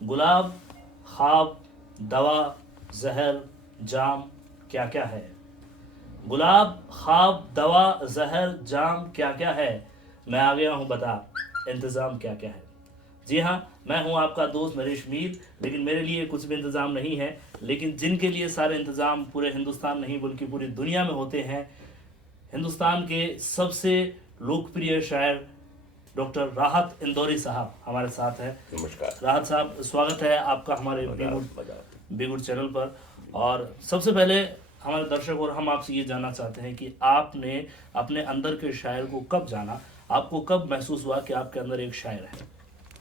गुलाब, ख्वाब, दवा, जहर, जाम, क्या क्या है? गुलाब, ख्वाब, दवा, जहर, जाम, क्या क्या है? मैं आ गया हूँ बता, इंतज़ाम क्या क्या है? जी हाँ, मैं हूँ आपका दोस्त नरेश मीर। लेकिन मेरे लिए कुछ भी इंतज़ाम नहीं है, लेकिन जिनके लिए सारे इंतज़ाम पूरे हिंदुस्तान नहीं बल्कि पूरी दुनिया में होते हैं, हिंदुस्तान के सबसे लोकप्रिय शायर डॉक्टर राहत इंदौरी साहब हमारे साथ है। नमस्कार। राहत साहब, स्वागत है आपका हमारे मजा मजा। बी गुड चैनल पर। और सबसे पहले हमारे दर्शक और हम आपसे ये जानना चाहते हैं कि आपने अपने अंदर के शायर को कब जाना, आपको कब महसूस हुआ कि आपके अंदर एक शायर है?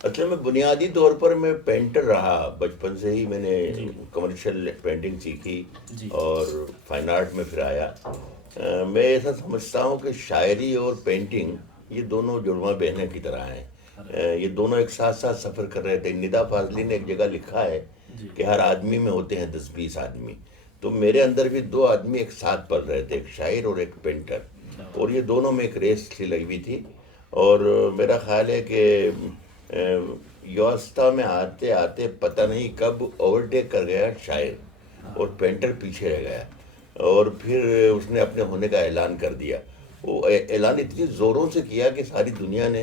असल में बुनियादी तौर पर मैं पेंटर रहा। बचपन से ही मैंने जी कमर्शियल पेंटिंग सीखी जी। और फाइन आर्ट में फिर आया। मैं ऐसा समझता हूँ कि शायरी और पेंटिंग ये दोनों जुड़वा बहनें की तरह हैं। अरे वाह। ये दोनों एक साथ साथ सफ़र कर रहे थे। निदा फाजली ने एक जगह लिखा है जी। कि हर आदमी में होते हैं 10-20 आदमी। तो मेरे अंदर भी दो आदमी एक साथ पल रहे थे, एक शायर और एक पेंटर। क्या और बात ये दोनों में एक रेस सी लगी हुई थी। और मेरा ख्याल है कि व्यवस्था में आते आते पता नहीं कब ओवरटेक कर गया शायर, है। और हाँ। पेंटर पीछे रह गया। और फिर उसने अपने होने का ऐलान कर दिया। वो ऐलान इतनी ज़ोरों से किया कि सारी दुनिया ने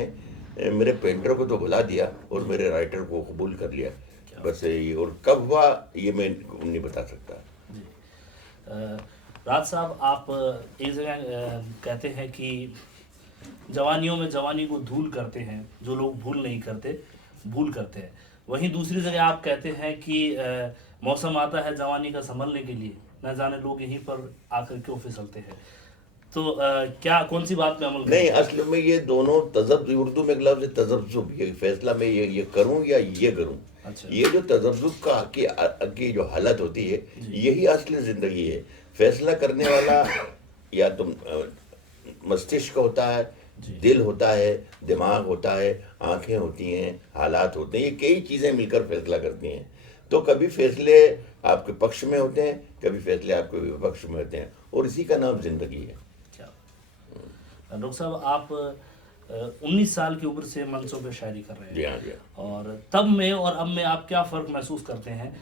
मेरे पेंटर को तो भुला दिया और जी। मेरे राइटर को कबूल कर लिया। क्या बस बात। ये, और कब हुआ ये मैं नहीं बता सकता। जी। राज साहब, आप एक जगह कहते हैं कि जवानियों में जवानी को धूल करते हैं, जो लोग भूल नहीं करते भूल करते हैं। वहीं दूसरी जगह आप कहते हैं कि मौसम आता है जवानी का संभलने के लिए, न जाने लोग यहीं पर आकर क्यों फिसलते हैं। तो क्या कौन सी बात पे अमल नहीं, करेंगे? असल में ये दोनों तजब, उर्दू में एक लफ्ज़ है तजब्जुब। ये फैसला मैं ये करूं या ये करूं। अच्छा। ये जो तजब्जुब का की जो हालत होती है, जी यही असली ज़िंदगी है। फैसला करने वाला या तो मस्तिष्क होता है, जी। दिल होता है, दिमाग होता है, आंखें होती हैं, हालात होते हैं। ये कई चीज़ें मिलकर फैसला करती हैं। तो कभी फैसले आपके पक्ष में होते हैं, कभी फैसले आपके विपक्ष में होते हैं, और इसी का नाम ज़िंदगी है। क्या डॉक्टर साहब, आप 19 साल की उम्र से मंचों पे शायरी कर रहे जी हैं, हाँ, जी हाँ। और तब में और अब में आप क्या फ़र्क महसूस करते हैं?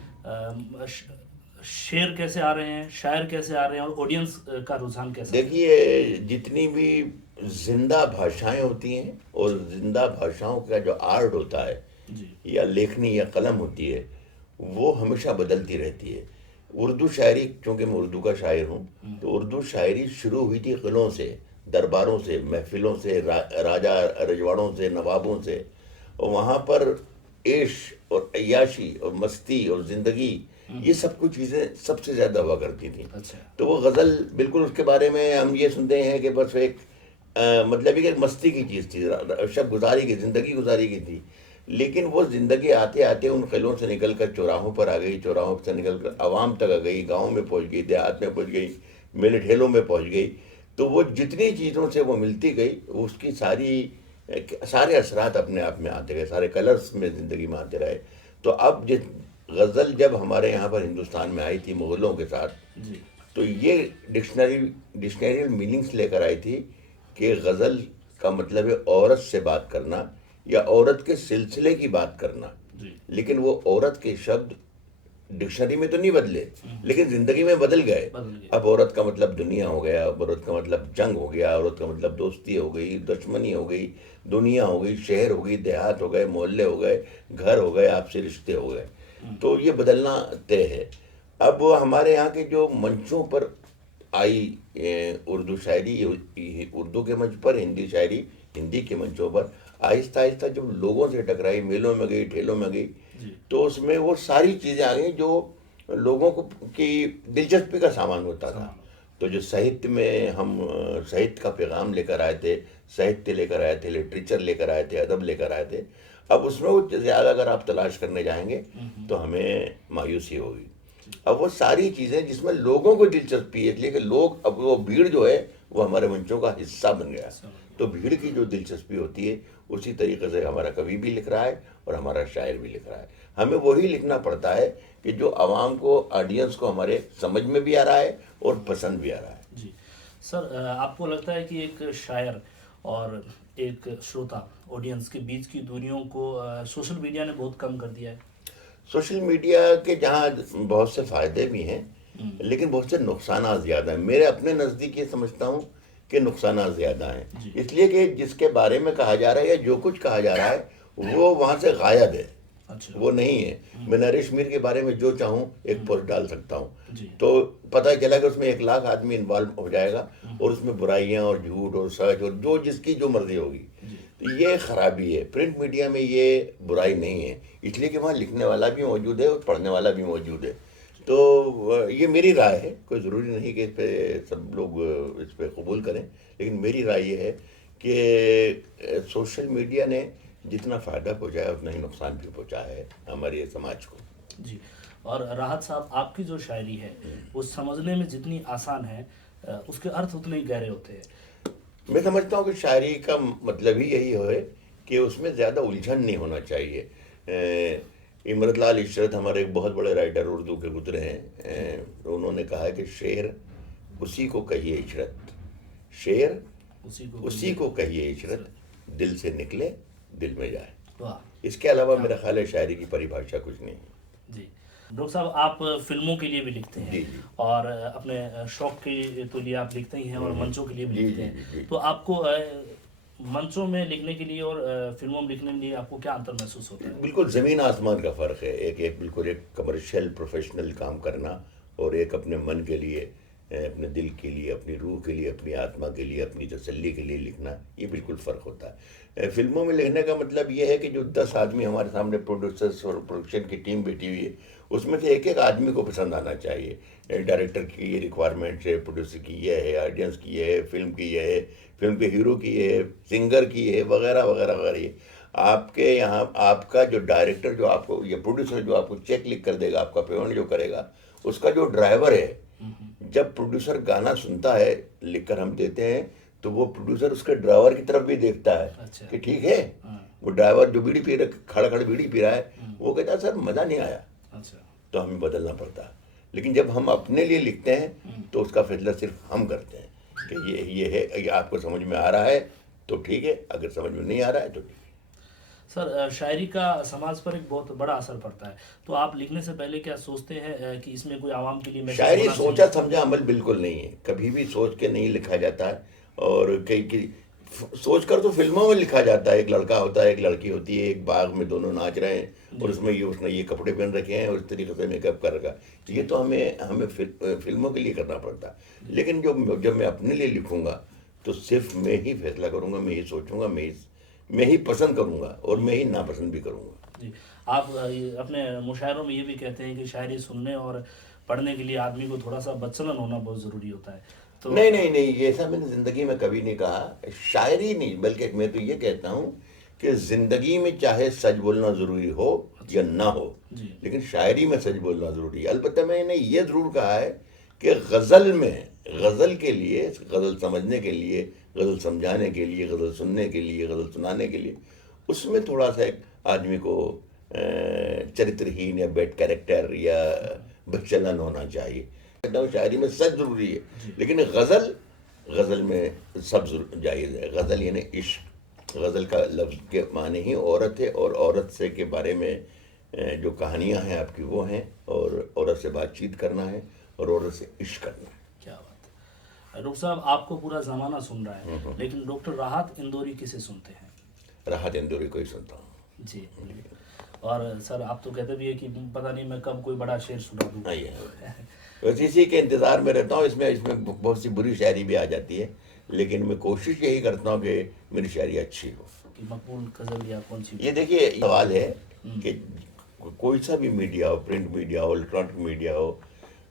शेर कैसे आ रहे हैं, शायर कैसे आ रहे हैं, और ऑडियंस का रुझान कैसा है? देखिए, जितनी भी जिंदा भाषाएं होती हैं और जिंदा भाषाओं का जो आर्ट होता है जी या लेखनी या कलम होती है, वो हमेशा बदलती रहती है। उर्दू शायरी, चूँकि मैं उर्दू का शायर हूँ, तो उर्दू शायरी शुरू हुई थी किलों से, दरबारों से, महफिलों से, राजा रजवाड़ों से, नवाबों से। और वहाँ पर ऐश और अय्याशी और मस्ती और ज़िंदगी, ये सब कुछ चीज़ें सबसे ज़्यादा हुआ करती थी। अच्छा। तो वो गज़ल बिल्कुल उसके बारे में हम ये सुनते हैं कि बस एक मतलब कि एक मस्ती की चीज़ थी, शब गुजारी की, ज़िंदगी गुजारी की थी। लेकिन वो ज़िंदगी आते आते उन किलों से निकल कर चौराहों पर आ गई, चौराहों से निकल कर आवाम तक आ गई, गाँव में पहुँच गई, देहात में पहुँच गई, मेले ठेलों में पहुँच गई। तो वो जितनी चीज़ों से वो मिलती गई, उसकी सारे असरात अपने आप में आते गए, सारे कलर्स में ज़िंदगी में आते रहे। तो अब जिस गज़ल जब हमारे यहाँ पर हिंदुस्तान में आई थी मुग़लों के साथ, जी। तो ये डिक्शनरी मीनिंग्स लेकर आई थी कि गज़ल का मतलब है औरत से बात करना या औरत के सिलसिले की बात करना। जी। लेकिन वो औरत के शब्द डिक्शनरी में तो नहीं बदले, लेकिन ज़िंदगी में बदल गए। बदल गए। अब औरत का मतलब दुनिया हो गया, अब औरत का मतलब जंग हो गया, औरत का मतलब दोस्ती हो गई, दुश्मनी हो गई, दुनिया हो गई, शहर हो गई, देहात हो गए, मोहल्ले हो गए, घर हो गए, आपसी रिश्ते हो गए। तो ये बदलना तय है। अब हमारे यहाँ के जो मंचों पर आई उर्दू शायरी, उर्दू के मंच पर हिंदी शायरी, हिंदी के मंचों पर आहिस्ता आहिस्ता जब लोगों से टकराई, मेलों में गई, ठेलों में गई, जी। तो उसमें वो सारी चीज़ें आ गई जो लोगों को की दिलचस्पी का सामान होता था। सामान। तो जो साहित्य में हम साहित्य का पैगाम लेकर आए थे, साहित्य लेकर आए थे, लिटरेचर लेकर आए थे, अदब लेकर आए थे, अब उसमें वो ज़्यादा अगर आप तलाश करने जाएंगे तो हमें मायूसी होगी। अब वो सारी चीज़ें जिसमें लोगों को दिलचस्पी है, इसलिए कि लोग, अब वो भीड़ जो है वो हमारे मंचों का हिस्सा बन गया। सामान। तो भीड़ की जो दिलचस्पी होती है, उसी तरीके से हमारा कवि भी लिख रहा है और हमारा शायर भी लिख रहा है। हमें वही लिखना पड़ता है कि जो आवाम को, ऑडियंस को हमारे समझ में भी आ रहा है और पसंद भी आ रहा है। जी सर, आपको लगता है कि एक शायर और एक श्रोता, ऑडियंस के बीच की दूरियों को सोशल मीडिया ने बहुत कम कर दिया है? सोशल मीडिया के जहाँ बहुत से फायदे भी हैं, लेकिन बहुत से नुकसान ज़्यादा हैं। मेरे अपने नज़दीक ये समझता हूँ कि नुकसान ज़्यादा हैं, जी। इसलिए कि जिसके बारे में कहा जा रहा है या जो कुछ कहा जा रहा है वो वहाँ से गायब है, अच्छा। वो नहीं है। मैं नरेश मीर के बारे में जो चाहूँ एक पोस्ट डाल सकता हूँ, जी। तो पता चला कि उसमें 1 लाख आदमी इन्वॉल्व हो जाएगा और उसमें बुराइयाँ और झूठ और सच और जो जिसकी जो मर्जी होगी। जी। तो ये खराबी है। प्रिंट मीडिया में ये बुराई नहीं है, इसलिए कि वहाँ लिखने वाला भी मौजूद है और पढ़ने वाला भी मौजूद है। तो ये मेरी राय है, कोई ज़रूरी नहीं कि इस पे सब लोग इस पे कबूल करें, लेकिन मेरी राय ये है कि सोशल मीडिया ने जितना फ़ायदा पहुँचाया उतना ही नुकसान भी पहुँचाया है हमारे समाज को। जी। और राहत साहब, आपकी जो शायरी है वो समझने में जितनी आसान है उसके अर्थ उतने ही गहरे होते हैं। मैं समझता हूँ कि शायरी का मतलब ही यही है कि उसमें ज़्यादा उलझन नहीं होना चाहिए। इमरतलाल इशरत हमारे एक बहुत बड़े राइटर उर्दू के गुजरे हैं, उन्होंने कहा है कि शेर उसी को कहिए इशरत, शेर उसी को कहिए इशरत, दिल से निकले दिल में जाए। वाह। इसके अलावा मेरा ख्याल है शायरी की परिभाषा कुछ नहीं है। जी। डॉक्टर साहब, आप फिल्मों के लिए भी लिखते हैं जी जी और अपने शौक के तो लिए आप लिखते ही हैं और मंचों के लिए भी जी लिखते जी हैं। जी। तो आपको मंचों में लिखने के लिए और फिल्मों में लिखने के लिए आपको क्या अंतर महसूस होता है? बिल्कुल ज़मीन आसमान का फ़र्क है। एक बिल्कुल एक कमर्शियल प्रोफेशनल काम करना और एक अपने मन के लिए, अपने दिल के लिए, अपनी रूह के लिए, अपनी आत्मा के लिए, अपनी तसल्ली के लिए लिखना, ये बिल्कुल फ़र्क होता है। फिल्मों में लिखने का मतलब ये है कि जो 10 आदमी हमारे सामने प्रोड्यूसर्स और प्रोडक्शन की टीम बैठी हुई है, उसमें से एक एक आदमी को पसंद आना चाहिए। डायरेक्टर की ये रिक्वायरमेंट्स है, प्रोड्यूसर की ये है, ऑडियंस की ये है, फिल्म की ये है, फिल्म के हीरो की ये है, सिंगर की ये है, वगैरह वगैरह वगैरह। ये आपके यहाँ आपका जो डायरेक्टर जो आपको या प्रोड्यूसर जो आपको चेक लिख कर देगा, आपका पेमेंट जो करेगा, उसका जो ड्राइवर है, जब प्रोड्यूसर गाना सुनता है लिख कर हम देते हैं, तो वो प्रोड्यूसर उसके ड्राइवर की तरफ भी देखता है अच्छा। कि ठीक है। हाँ। वो ड्राइवर जो बीड़ी पी रहा, खड़ा खड़ा बीड़ी पी रहा है, वो कहता है सर मज़ा नहीं आया, अच्छा। तो हमें बदलना पड़ता है। लेकिन जब हम अपने लिए लिखते हैं तो उसका फैसला सिर्फ हम करते हैं कि ये है, ये आपको समझ में आ रहा है तो ठीक है, अगर समझ में नहीं आ रहा है तो ठीक है। सर, शायरी का समाज पर एक बहुत बड़ा असर पड़ता है, तो आप लिखने से पहले क्या सोचते हैं कि इसमें कोई आवाम के लिए मैसेज शायरी होना सोचा चाहिए? समझा अमल बिल्कुल नहीं है, कभी भी सोच के नहीं लिखा जाता है। और कई सोच कर तो फिल्मों में लिखा जाता है, एक लड़का होता है, एक लड़की होती है, एक बाग में दोनों नाच रहे हैं और उसमें ये उसने ये कपड़े पहन रखे हैं और इस तरीके से मेकअप कर रखा है। तो ये तो हमें हमें फिल्मों के लिए करना पड़ता है। लेकिन जब मैं अपने लिए लिखूंगा तो सिर्फ मैं ही फैसला करूंगा, मैं ही सोचूंगा, मैं ही पसंद करूंगा और मैं ही नापसंद भी करूंगा। जी। आप अपने मुशायरों में ये भी कहते हैं कि शायरी सुनने और पढ़ने के लिए आदमी को थोड़ा सा बचलन होना बहुत ज़रूरी होता है, तो नहीं नहीं नहीं, ये ऐसा मैंने ज़िंदगी में कभी नहीं कहा। शायरी नहीं, बल्कि मैं तो ये कहता हूँ कि ज़िंदगी में चाहे सच बोलना ज़रूरी हो या ना हो, जी। लेकिन शायरी में सच बोलना ज़रूरी है। अलबत्ता मैंने ये ज़रूर कहा है कि गज़ल में, गज़ल के लिए, गज़ल समझने के लिए, गज़ल समझाने के लिए, गज़ल सुनने के लिए, गज़ल सुनाने के लिए, उसमें थोड़ा सा एक आदमी को चरित्रहीन या बेड कैरेक्टर या बच्चलन होना चाहिए। कहता हूँ शायरी में सच ज़रूरी है, लेकिन गज़ल में सब जायज़ है। गज़ल यानी इश्क, गज़ल का लफ्ज़ के माने ही औरत है और औरत से के बारे में जो कहानियाँ हैं आपकी वो हैं, और औरत से बातचीत करना है और औरत से इश्क करना है। क्या बात है। डॉक्टर साहब, आपको पूरा ज़माना सुन रहा है, लेकिन डॉक्टर राहत इंदौरी किसे सुनते हैं? राहत इंदौरी को ही सुनता हूँ। जी। और सर, आप तो कहते भी है कि पता नहीं मैं कब कोई बड़ा शेर सुना दूँ। हाँ, ये बस इसी के इंतज़ार में रहता हूँ। इसमें बहुत सी बुरी शायरी भी आ जाती है, लेकिन मैं कोशिश यही करता हूँ कि मेरी शायरी अच्छी हो। कि मकबूल गज़ल या कौन सी? ये देखिए सवाल है कि कोई सा भी मीडिया हो, प्रिंट मीडिया हो, इलेक्ट्रॉनिक मीडिया हो,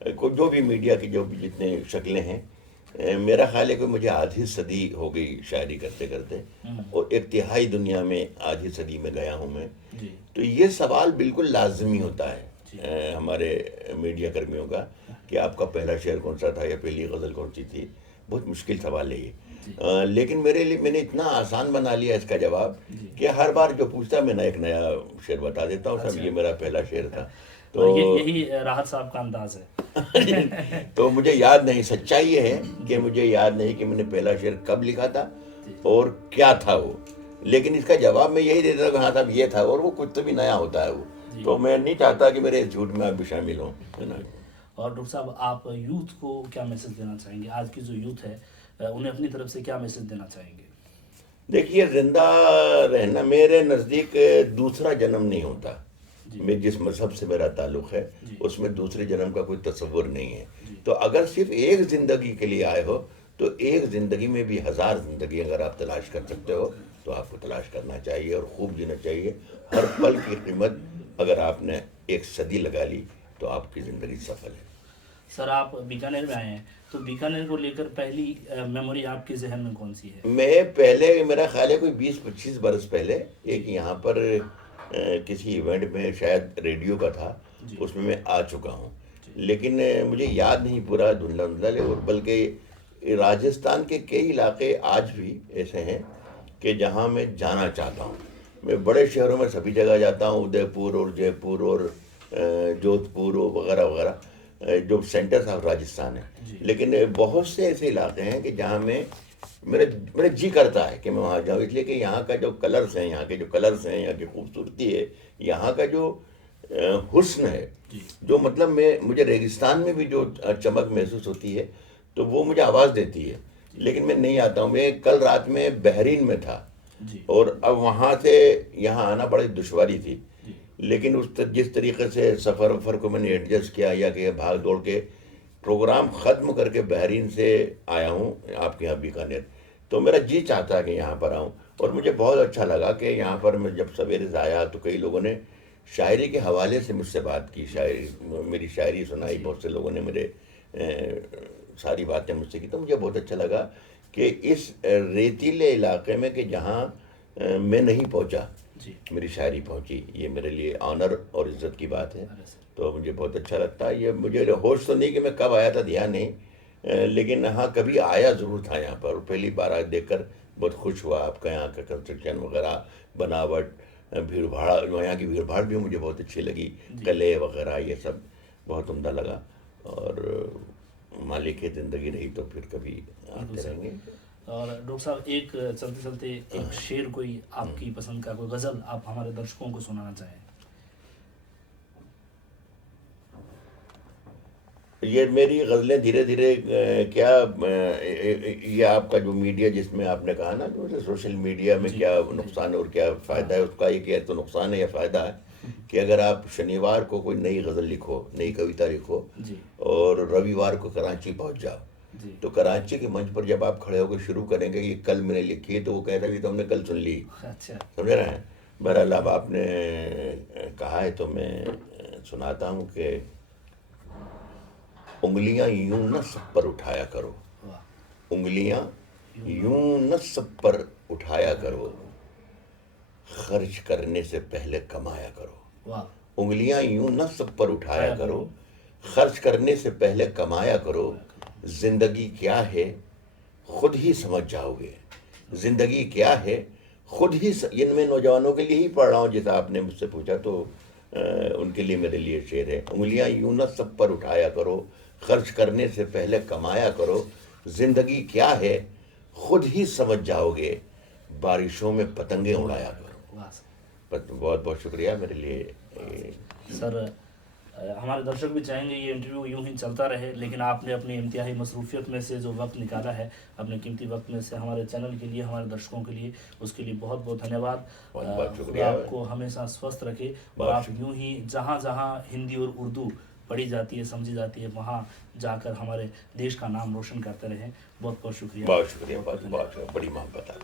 जो भी मीडिया की जो भी जितने शक्लें हैं, मेरा ख्याल है कि मुझे आधी सदी हो गई शायरी करते करते, और एक तिहाई दुनिया में आधी सदी में गया हूँ मैं। जी। तो ये सवाल बिल्कुल लाजमी होता है हमारे मीडिया कर्मियों का कि आपका पहला शेर कौन सा था या पहली गज़ल कौन सी थी। बहुत मुश्किल सवाल है ये। लेकिन मेरे लिए मैंने इतना आसान बना लिया इसका जवाब कि हर बार जो पूछता मैं एक नया शेर बता देता हूँ। सब ये मेरा पहला शेर था। तो यही राहत साहब का अंदाज है। तो मुझे याद नहीं, सच्चाई ये है कि मुझे याद नहीं कि मैंने पहला शेर कब लिखा था और क्या था वो, लेकिन इसका जवाब मैं यही देता हूँ कि हाँ साहब ये था, और वो कुछ तो भी नया होता है वो। जी। तो मैं नहीं चाहता कि मेरे इस झूठ में आप भी शामिल हों, है ना। और डॉक्टर साहब, आप यूथ को क्या मैसेज देना चाहेंगे? आज की जो यूथ है उन्हें अपनी तरफ से क्या मैसेज देना चाहेंगे? देखिए, जिंदा रहना मेरे नज़दीक दूसरा जन्म नहीं होता। जी। मैं जिस मज़हब से मेरा ताल्लुक़ है जी। उसमें दूसरे जन्म का कोई तसव्वुर नहीं है। जी। तो अगर सिर्फ एक ज़िंदगी के लिए आए हो तो एक ज़िंदगी में भी हज़ार ज़िंदगी अगर आप तलाश कर सकते हो तो आपको तलाश करना चाहिए और खूब जीना चाहिए। हर पल की कीमत अगर आपने एक सदी लगा ली तो आपकी ज़िंदगी सफल है। सर, आप बीकानेर में आए हैं, तो बीकानेर को लेकर पहली मेमोरी आपके जहन में कौन सी है? मैं पहले, मेरा ख्याल है कोई 20-25 बरस पहले एक यहाँ पर किसी इवेंट में, शायद रेडियो का था, जी। उसमें मैं आ चुका हूँ। लेकिन मुझे याद नहीं पूरा, धुंधला धुंधला, और बल्कि राजस्थान के कई इलाके आज भी ऐसे हैं कि जहाँ मैं जाना चाहता हूँ। मैं बड़े शहरों में सभी जगह जाता हूँ, उदयपुर और जयपुर और जोधपुर और वगैरह वगैरह, जो सेंटर्स ऑफ राजस्थान है। जी। लेकिन बहुत से ऐसे इलाके हैं कि जहाँ में मेरा मेरा जी करता है कि मैं वहाँ जाऊँ, इसलिए कि यहाँ का जो कलर्स हैं, यहाँ के जो कलर्स हैं, यहाँ की खूबसूरती है, यहाँ का जो हुस्न है, जी। जो मतलब मुझे रेगिस्तान में भी जो चमक महसूस होती है तो वो मुझे आवाज़ देती है। लेकिन मैं नहीं आता हूँ। मैं कल रात में बहरीन में था जी। और अब वहाँ से यहाँ आना बड़ी दुश्वारी थी। जी। लेकिन जिस तरीके से सफ़र वफ़र को मैंने एडजस्ट किया, या कि भाग दौड़ के प्रोग्राम ख़त्म करके बहरीन से आया हूँ आपके यहाँ बीकानेर, तो मेरा जी चाहता है कि यहाँ पर आऊँ। और मुझे बहुत अच्छा लगा कि यहाँ पर मैं जब सवेरे से आया तो कई लोगों ने शायरी के हवाले से मुझसे बात की, मेरी शायरी सुनाई, बहुत से लोगों ने मेरे सारी बातें मुझसे की। तो मुझे बहुत अच्छा लगा कि इस रेतीले इलाके में कि जहाँ मैं नहीं पहुँचा, जी। मेरी शायरी पहुँची, ये मेरे लिए ऑनर और इज़्ज़त की बात है। अरे सर। तो मुझे बहुत अच्छा लगता है। ये मुझे होश तो नहीं कि मैं कब आया था, ध्यान नहीं, लेकिन हाँ कभी आया ज़रूर था यहाँ पर। पहली बार आज देखकर बहुत खुश हुआ। आपका यहाँ का कंस्ट्रक्शन वगैरह, बनावट, भीड़ भाड़, यहाँ की भीड़ भाड़ भी मुझे बहुत अच्छी लगी, कले वगैरह ये सब बहुत उम्दा लगा। और मालिक की ज़िंदगी रही तो फिर कभी आते रहेंगे। और डॉक्टर साहब, एक चलते चलते एक शेर कोई आपकी पसंद का, कोई गज़ल आप हमारे दर्शकों को सुनाना चाहें? ये मेरी गज़लें धीरे धीरे क्या, ये आपका जो मीडिया जिसमें आपने कहा ना, जो सोशल मीडिया में जी। क्या नुकसान है और क्या फ़ायदा है, उसका एक या तो नुकसान है या फ़ायदा है कि अगर आप शनिवार को कोई नई गज़ल लिखो, नई कविता लिखो जी। और रविवार को कराची पहुंच जाओ, जी। तो कराची के मंच पर जब आप खड़े होकर शुरू करेंगे ये कल मैंने लिखी है, तो वो कहता है ये तो हमने कल सुन ली। अच्छा। समझ रहे हैं। बहरहाल अब आपने कहा है तो मैं सुनाता हूँ कि उंगलियां यूं न सब पर उठाया करो, वाह। उंगलियां यूं न सब पर उठाया करो, खर्च करने से पहले कमाया करो। वाह। उंगलियां यूं न सब पर उठाया करो, खर्च करने से पहले कमाया करो। जिंदगी क्या है खुद ही समझ जाओगे, जिंदगी क्या है खुद ही इनमें नौजवानों के लिए ही पढ़ रहा हूँ, जैसा आपने मुझसे पूछा तो उनके लिए मेरे लिए शेर है। उंगलियां यूं न सब पर उठाया करो, खर्च करने से पहले कमाया करो। जिंदगी क्या है खुद ही समझ जाओगे, बारिशों में पतंगे उड़ाया करो। वाह सर। बहुत बहुत शुक्रिया मेरे लिए। सर, हमारे दर्शक भी चाहेंगे ये इंटरव्यू यूं ही चलता रहे, लेकिन आपने अपनी इंतहाई मसरूफियत में से जो वक्त निकाला है, अपने कीमती वक्त में से हमारे चैनल के लिए, हमारे दर्शकों के लिए, उसके लिए बहुत बहुत धन्यवाद। बहुत शुक्रिया। खुदा आपको हमेशा स्वस्थ रखे और आप यूं ही जहाँ जहाँ हिंदी और उर्दू पढ़ी जाती है, समझी जाती है, वहाँ जाकर हमारे देश का नाम रोशन करते रहें। बहुत बहुत शुक्रिया। बहुत शुक्रिया, बहुत बड़ी मोहब्बत।